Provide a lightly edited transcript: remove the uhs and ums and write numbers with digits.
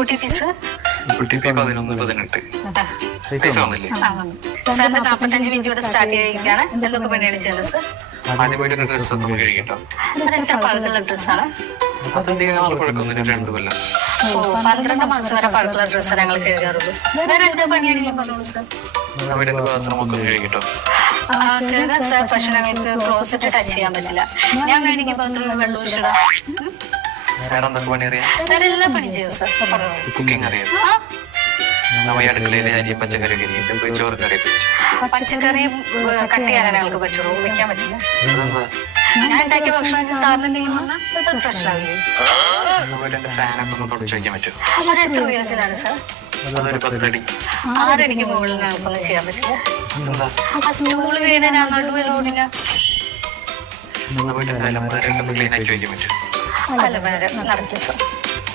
OT fees OTP 11-18. പൈസ വന്നില്ലേ? സാറിന്റെ 45 മിനിറ്റ് ഇവിടെ സ്റ്റാർട്ട് ചെയ്തിരിക്കുകയാണ്. എന്തൊക്കെ പണിയാണ് ചെയ്യുന്നത് സർ? ആദ്യമായിട്ട് ഡ്രസ്സ് ഒന്ന് കഴിക്കട്ടോ. അത് എത്ര പഴക്കമുള്ള ഡ്രസ്സാണ്? അതധികം നാൾ പഴക്കമൊന്നുമില്ല, 2 കൊല്ലം. 12 മാസം വരെ പഴക്കമുള്ള ഡ്രസ്സ് ഞങ്ങൾ കഴുകാറുള്ളൂ. വേറെ എന്താ പണിയാണെങ്കിലും പറഞ്ഞോളൂ സർ. അവിടെ ബാത്റൂം ഒക്കെ കഴിക്കട്ടോ. കഴുകാൻ സർ, പക്ഷെ ഞങ്ങൾക്ക് ക്ലോസറ്റ് ടച്ച് ചെയ്യാൻ പറ്റില്ല. ഞാൻ വേണമെങ്കിൽ ബാത്റൂമിൽ വെള്ളം ഒഴിച്ചിടാം. വേറെ എന്തൊക്കെ പണി അറിയാം? വേറെ എല്ലാ പണിയും ചെയ്യും സർ. കുക്കിംഗ് അറിയാം. നമ്മ ഈ അടുക്കളയിലെ അരി പച്ചക്കറി കരിയും ചോറ് കറി വെച്ചു. പച്ചക്കറി കട്ട് ചെയ്യാനേ ഞങ്ങൾക്ക് പറ്റുള്ളൂ, വെക്കാൻ പറ്റില്ല. ഞാൻ ഉണ്ടാക്കിയ ഭക്ഷണം സാറിന് എന്തെങ്കിലും വന്നാൽ പ്രശ്നമാവില്ലേ? അതുപോലെ എന്റെ ഫാനൊക്കെ ഒന്ന് തുടച്ചു വയ്ക്കാൻ പറ്റും. അത് എത്ര ഉയരത്തിലാണ് സർ? അതൊരു 10 അടി. 6 അടിക്ക് മുകളിൽ ഞങ്ങൾക്കൊന്നും ചെയ്യാൻ പറ്റില്ല. ആ സ്റ്റൂള് വീണ നടുവിൽ ഓടിന് അതുപോലെ ക്ലീൻ ആക്കി വയ്ക്കാൻ പറ്റും. അല്ല വേറെ നടക്കും സർ.